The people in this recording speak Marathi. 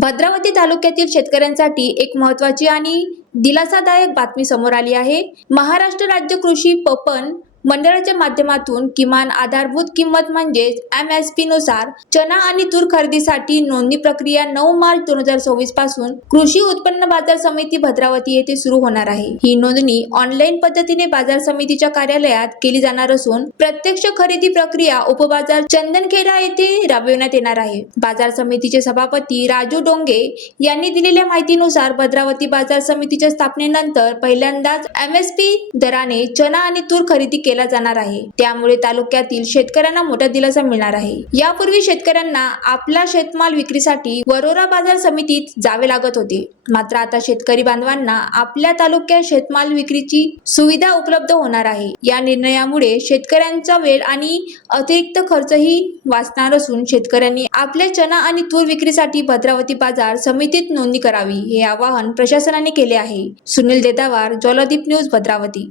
भद्रावती तालुक्यातील शेतकऱ्यांसाठी एक महत्त्वाची आणि दिलासादायक बातमी समोर आली आहे। महाराष्ट्र राज्य कृषी पणन मंडळाच्या माध्यमातून किमान आधारभूत किंमत म्हणजेच MSP नुसार चना आणि तूर खरेदीसाठी नोंदणी प्रक्रिया 9 मार्च 2024 पासून कृषी उत्पन्न बाजार समिती भद्रावती येथे सुरू होणार आहे। ही नोंदणी ऑनलाईन पद्धतीने बाजार समितीच्या कार्यालयात केली जाणार असून प्रत्यक्ष खरेदी प्रक्रिया उपबाजार चंदनखेडा येथे राबविण्यात येणार आहे। बाजार समितीचे सभापती राजू डोंगे यांनी दिलेल्या माहितीनुसार भद्रावती बाजार समितीच्या स्थापनेनंतर पहिल्यांदाच MSP दराने चना आणि तूर खरेदी केला जाणार आहे। त्यामुळे तालुक्यातील शेतकऱ्यांना मोठा दिलासा मिळणार आहे। यापूर्वी शेतकऱ्यांना आपला शेतमाल विक्रीसाठी वरोरा बाजार समितीत जावे लागत होते, मात्र आता शेतकरी बांधवांना आपल्या तालुक्यात शेतमाल विक्रीची सुविधा उपलब्ध होणार आहे। या निर्णयामुळे शेतकऱ्यांचा वेळ आणि अतिरिक्त खर्चही वाचणार असून शेतकऱ्यांनी आपल्या चना आणि तूर विक्रीसाठी भद्रावती बाजार समितीत नोंदणी करावी, हे आवाहन प्रशासनाने केले आहे। सुनील देतावार, ज्वालादीप न्यूज, भद्रावती।